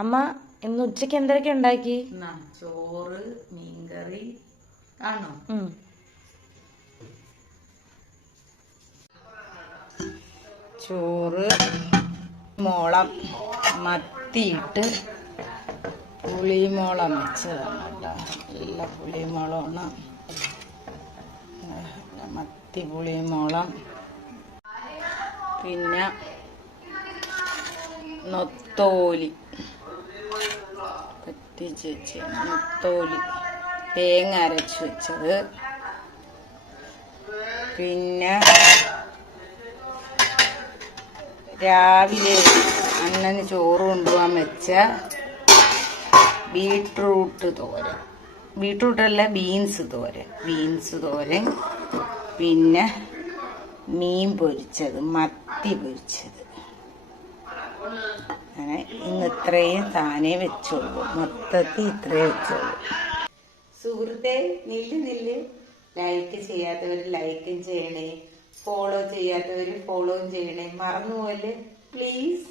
അമ്മ ഇന്ന് ഉച്ചക്ക് എന്തൊക്കെ ഉണ്ടാക്കി? ചോറ്, മീൻകറി ആണോ? ചോറ്, മുളം മത്തിയിട്ട് പുളിമുളം വെച്ചതാണ് കേട്ടോ. നല്ല പുളിമുളമാണ്. മത്തി പുളിമുളം, പിന്നെ നൊത്തോലി പറ്റിച്ച് വെച്ച്, നൊത്തോലി തേങ്ങ അരച്ച് വെച്ചത്, പിന്നെ രാവിലെ അണ്ണന് ചോറ് കൊണ്ടുപോകാൻ വെച്ച ബീട്രൂട്ട് തോരൻ, ബീട്രൂട്ടല്ല ബീൻസ് തോരൻ, പിന്നെ മീൻ പൊരിച്ചത്, മത്തി പൊരിച്ചത്. അങ്ങനെ ഇന്ന് ഇത്രയും താനേ വെച്ചോളൂ, മൊത്തത്തിൽ ഇത്രയും വെച്ചോളൂ. സുഹൃത്തെ, നില്ല് ലൈക്ക് ചെയ്യാത്തവർ ലൈക്കും ചെയ്യണേ, ഫോളോ ചെയ്യാത്തവർ ഫോളോയും ചെയ്യണേ, മറന്നുപോലെ പ്ലീസ്.